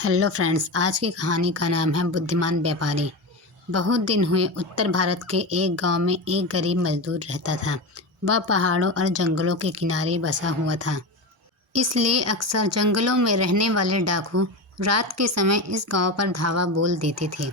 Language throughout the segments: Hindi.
हेलो फ्रेंड्स, आज की कहानी का नाम है बुद्धिमान व्यापारी। बहुत दिन हुए उत्तर भारत के एक गांव में एक गरीब मजदूर रहता था। वह पहाड़ों और जंगलों के किनारे बसा हुआ था, इसलिए अक्सर जंगलों में रहने वाले डाकू रात के समय इस गांव पर धावा बोल देते थे।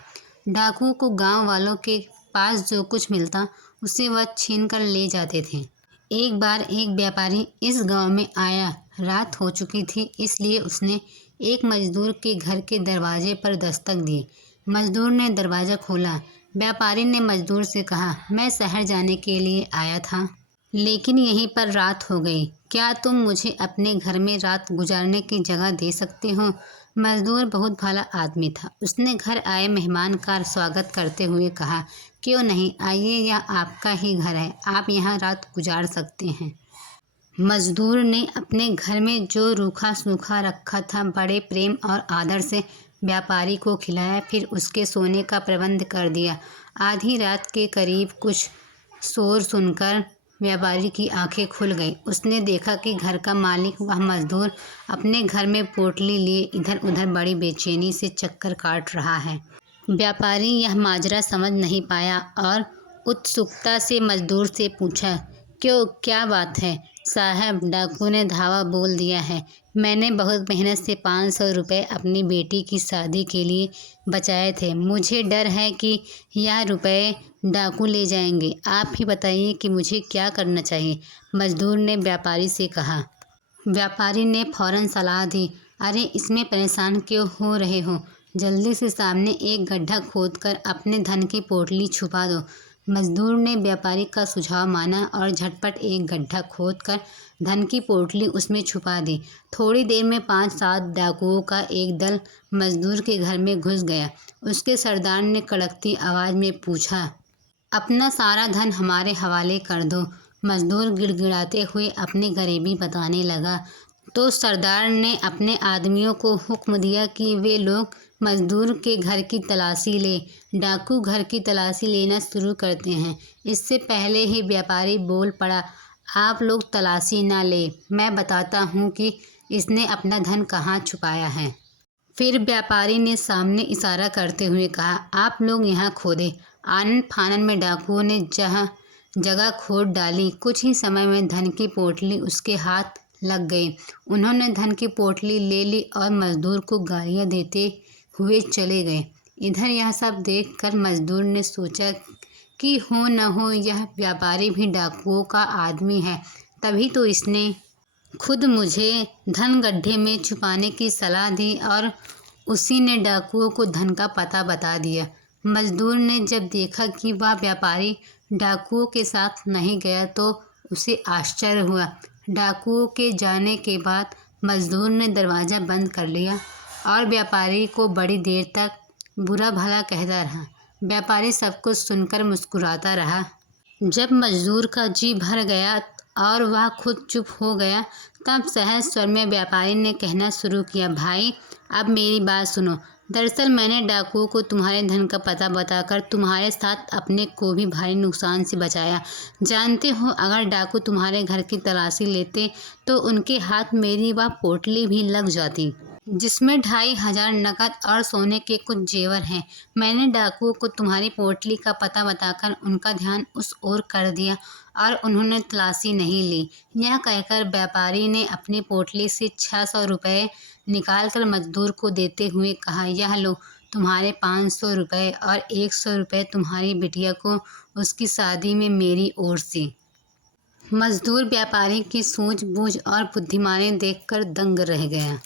डाकुओं को गांव वालों के पास जो कुछ मिलता उसे वह छीन कर ले जाते थे। एक बार एक व्यापारी इस गांव में आया। रात हो चुकी थी, इसलिए उसने एक मजदूर के घर के दरवाजे पर दस्तक दी। मजदूर ने दरवाज़ा खोला। व्यापारी ने मजदूर से कहा, मैं शहर जाने के लिए आया था, लेकिन यहीं पर रात हो गई। क्या तुम मुझे अपने घर में रात गुजारने की जगह दे सकते हो? मजदूर बहुत भला आदमी था। उसने घर आए मेहमान का स्वागत करते हुए कहा, क्यों नहीं, आइए, यह आपका ही घर है, आप यहाँ रात गुजार सकते हैं। मजदूर ने अपने घर में जो रूखा सूखा रखा था बड़े प्रेम और आदर से व्यापारी को खिलाया, फिर उसके सोने का प्रबंध कर दिया। आधी रात के करीब कुछ शोर सुनकर व्यापारी की आंखें खुल गई। उसने देखा कि घर का मालिक वह मजदूर अपने घर में पोटली लिए इधर उधर बड़ी बेचैनी से चक्कर काट रहा है। व्यापारी यह माजरा समझ नहीं पाया और उत्सुकता से मजदूर से पूछा, क्यों, क्या बात है? साहब, डाकू ने धावा बोल दिया है। मैंने बहुत मेहनत से 500 रुपये अपनी बेटी की शादी के लिए बचाए थे। मुझे डर है कि यह रुपए डाकू ले जाएंगे। आप ही बताइए कि मुझे क्या करना चाहिए? मजदूर ने व्यापारी से कहा। व्यापारी ने फौरन सलाह दी, अरे इसमें परेशान क्यों हो रहे हो? जल्दी से सामने एक गड्ढा खोदकर अपने धन की पोटली छुपा दो। मजदूर ने व्यापारी का सुझाव माना और झटपट एक गड्ढा खोदकर धन की पोटली उसमें छुपा दी। थोड़ी देर में 5-7 डाकुओं का एक दल मजदूर के घर में घुस गया। उसके सरदार ने कड़कती आवाज़ में पूछा, अपना सारा धन हमारे हवाले कर दो। मजदूर गिड़गिड़ाते हुए अपनी गरीबी बताने लगा। तो सरदार ने अपने आदमियों को हुक्म दिया कि वे लोग मजदूर के घर की तलाशी ले। डाकू घर की तलाशी लेना शुरू करते हैं। इससे पहले ही व्यापारी बोल पड़ा, आप लोग तलाशी ना ले, मैं बताता हूँ कि इसने अपना धन कहाँ छुपाया है। फिर व्यापारी ने सामने इशारा करते हुए कहा, आप लोग यहाँ खोदे। आनन फानन में डाकुओं ने जगह खोद डाली। कुछ ही समय में धन की पोटली उसके हाथ लग गई। उन्होंने धन की पोटली ले ली और मजदूर को गालियाँ देते हुए चले गए। इधर यह सब देखकर मजदूर ने सोचा कि हो न हो यह व्यापारी भी डाकुओं का आदमी है, तभी तो इसने खुद मुझे धन गड्ढे में छुपाने की सलाह दी और उसी ने डाकुओं को धन का पता बता दिया। मजदूर ने जब देखा कि वह व्यापारी डाकुओं के साथ नहीं गया तो उसे आश्चर्य हुआ। डाकुओं के जाने के बाद मजदूर ने दरवाज़ा बंद कर लिया और व्यापारी को बड़ी देर तक बुरा भला कहता रहा। व्यापारी सब कुछ सुनकर मुस्कुराता रहा। जब मजदूर का जी भर गया और वह खुद चुप हो गया, तब सहज स्वर में व्यापारी ने कहना शुरू किया, भाई, अब मेरी बात सुनो। दरअसल मैंने डाकुओं को तुम्हारे धन का पता बताकर तुम्हारे साथ अपने को भी भारी नुकसान से बचाया। जानते हो, अगर डाकू तुम्हारे घर की तलाशी लेते तो उनके हाथ मेरी वह पोटली भी लग जाती, जिसमें 2500 नकद और सोने के कुछ जेवर हैं। मैंने डाकुओं को तुम्हारी पोटली का पता बताकर उनका ध्यान उस ओर कर दिया और उन्होंने तलाशी नहीं ली। यह कहकर व्यापारी ने अपनी पोटली से 600 रुपये निकालकर मजदूर को देते हुए कहा, यह लो तुम्हारे 500 रुपये और 100 रुपये तुम्हारी बिटिया को उसकी शादी में मेरी ओर से। मजदूर व्यापारी की सूझबूझ और बुद्धिमानी देखकर दंग रह गया।